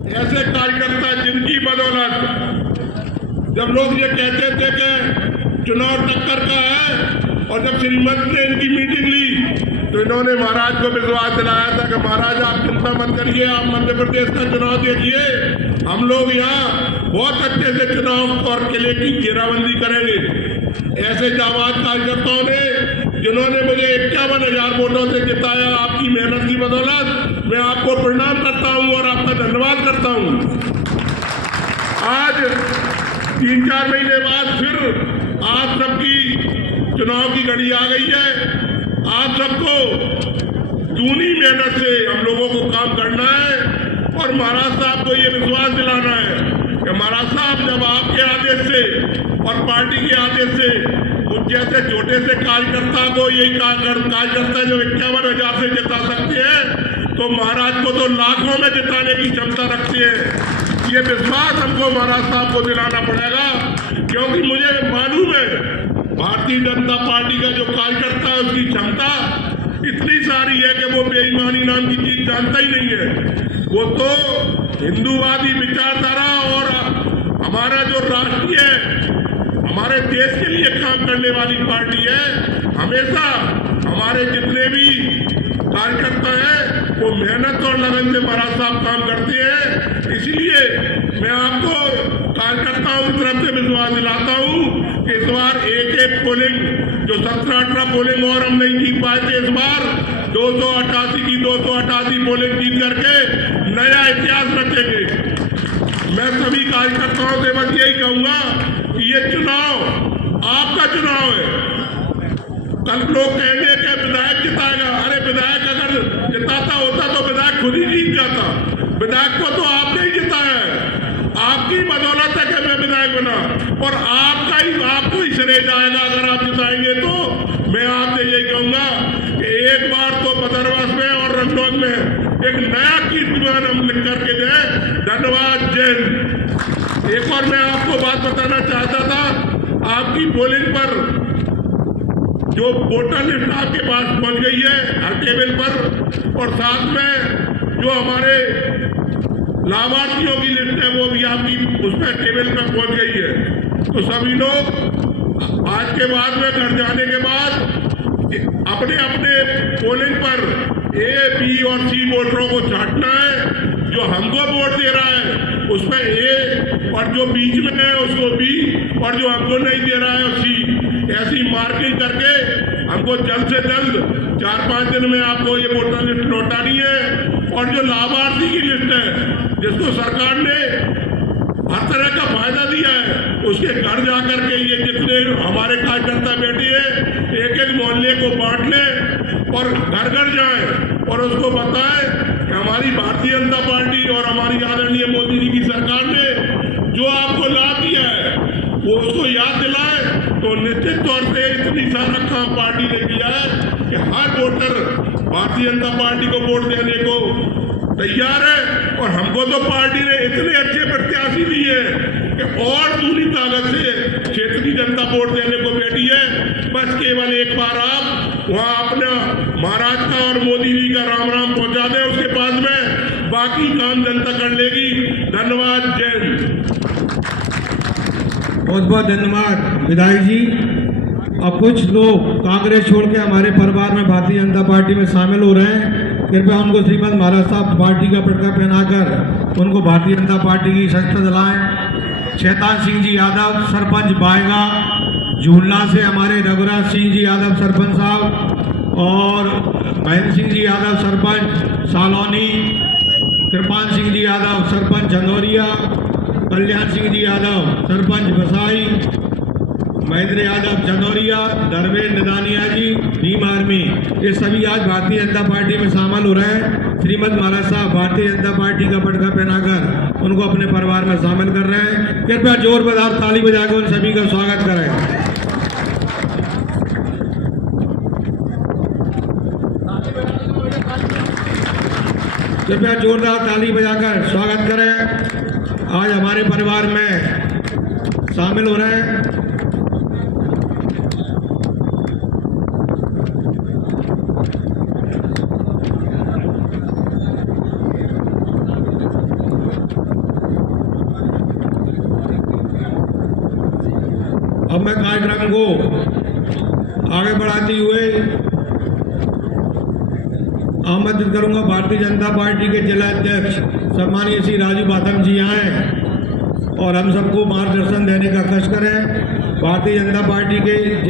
ऐसे कार्यकर्ता जिनकी बदौलत जब लोग ये कहते थे कि चुनाव टक्कर का है और जब श्रीमंत ने इनकी मीटिंग ली तो इन्होंने महाराज को विश्वास दिलाया था कि महाराज आप चिंता मत करिए, आप मध्य प्रदेश का चुनाव देखिए, हम लोग यहाँ बहुत अच्छे से चुनाव और किले की घेराबंदी करेंगे। ऐसे जाबाज कार्यकर्ताओं ने जिन्होंने मुझे 51,000 वोटों से जिताया, आपकी मेहनत की बदौलत मैं आपको प्रणाम करता हूँ और आपका धन्यवाद करता हूँ। आज 3-4 महीने बाद फिर आप सबकी चुनाव की घड़ी आ गई है। आप सबको दूनी मेहनत से हम लोगों को काम करना है और महाराज साहब को ये विश्वास दिलाना है कि महाराज साहब जब आपके आदेश से और पार्टी के आदेश से उन जैसे छोटे से कार्यकर्ता को यही कार्यकर्ता जो 51,000 से जिता सकते हैं तो महाराज को तो लाखों में जिताने की क्षमता रखते हैं। ये विश्वास हमको महाराज साहब को दिलाना पड़ेगा, क्योंकि मुझे मालूम है भारतीय जनता पार्टी का जो कार्यकर्ता है उसकी क्षमता इतनी सारी है कि वो बेईमानी नाम की चीज जानता ही नहीं है। वो तो हिंदूवादी विचारधारा और हमारा जो राष्ट्रीय हमारे देश के लिए काम करने वाली पार्टी है। हमेशा हमारे जितने भी कार्यकर्ता हैं वो मेहनत और लगन से महाराज साहब काम करते हैं। इसलिए मैं आपको कार्यकर्ताओं की तरफ से विश्वास दिलाता हूँ कि इस बार एक पोलिंग जो 17-18 पोलिंग और हम नहीं जीत पाए थे, इस बार 288 की 288 पोलिंग जीत करके नया इतिहास रचेंगे। मैं सभी कार्यकर्ताओं से बस यही कहूंगा कि ये चुनाव आपका चुनाव है। कल लोग कहेंगे कि विधायक जिताएगा, अरे विधायक अगर जिताता होता तो विधायक खुद ही जीत जाता। विधायक को तो आपने ही जिताया है, आपकी बदौलत है कि मैं विधायक बना और आपको ही श्रेय जाएगा अगर आप जिताएंगे। तो मैं आपसे यही कहूंगा कि एक बार तो बदरवास में और रंडोग में एक नया कीर्तिमान हम लिख करके दें। धन्यवाद, जय हिंद। एक और मैं आपको बात बताना चाहता था, आपकी पोलिंग पर जो वोटर लिस्ट आपके पास पहुंच गई है हर टेबल पर, और साथ में जो हमारे लाभार्थियों की लिस्ट है वो भी आपकी उसमें टेबल पर पहुंच गई है। तो सभी लोग आज के बाद में घर जाने के बाद अपने अपने पोलिंग पर ए, बी और सी वोटरों को छांटना है। जो हमको वोट दे रहा है उसमें ए और जो बीच में है उसको बी और जो हमको नहीं दे रहा है सी, ऐसी मार्किंग करके हमको जल्द से जल्द 4-5 दिन में आपको ये वोटर लिस्ट लौटानी है। और जो लाभार्थी की लिस्ट है जिसको सरकार ने हर तरह का फायदा दिया है उसके घर जाकर के ये जितने हमारे कार्यकर्ता बैठे हैं एक मोहल्ले को बांट लें और घर घर जाएं और उसको बताएं कि हमारी भारतीय जनता पार्टी और हमारी आदरणीय मोदी जी की सरकार ने जो आपको लाभ दिया है वो उसको याद दिलाए। तो निश्चित तौर से इतनी सारा काम पार्टी ने किया है कि हर वोटर भारतीय जनता पार्टी को वोट देने को तैयार है। और हमको तो पार्टी ने इतने अच्छे प्रत्याशी दिए कि और दूसरी ताकत से क्षेत्र की जनता वोट देने को बैठी है। बस केवल एक बार आप वहाँ अपना महाराज का और मोदी जी का राम राम पहुँचा दें उसके पास में, बाकी काम जनता कर लेगी। धन्यवाद, जय हिंद। बहुत बहुत धन्यवाद विधायक जी। अब कुछ लोग कांग्रेस छोड़ के हमारे परिवार में भारतीय जनता पार्टी में शामिल हो रहे हैं। कृपया उनको श्रीमद महाराज साहब पार्टी का पटका पहनाकर उनको भारतीय जनता पार्टी की शस्त्र दिलाएं। शैतान सिंह जी यादव सरपंच बायगा झूलना से, हमारे रघुराज सिंह जी यादव सरपंच साहब, और महेंद्र सिंह जी यादव सरपंच सालौनी, कृपाल सिंह जी यादव सरपंच झंदौरिया, कल्याण सिंह जी यादव सरपंच बसाई, महेंद्र यादव चंदौरिया, धर्मेंद्र दानिया जी नीम आर्मी, ये सभी आज भारतीय जनता पार्टी में शामिल हो रहे हैं। श्रीमद महाराज साहब भारतीय जनता पार्टी का पटका पहनाकर उनको अपने परिवार में शामिल कर रहे हैं। कृपया जोरदार ताली बजाकर उन सभी का स्वागत करें। कृपया जोरदार ताली बजाकर स्वागत करें। आज हमारे परिवार में शामिल हो रहे हैं। अब मैं कार्यक्रम को आगे बढ़ाते हुए आमंत्रित करूंगा भारतीय जनता पार्टी के जिला अध्यक्ष सम्मानीय श्री राजू बाथम जी यहाँ हैं और हम सबको मार्गदर्शन देने का कष्ट करें। भारतीय जनता पार्टी के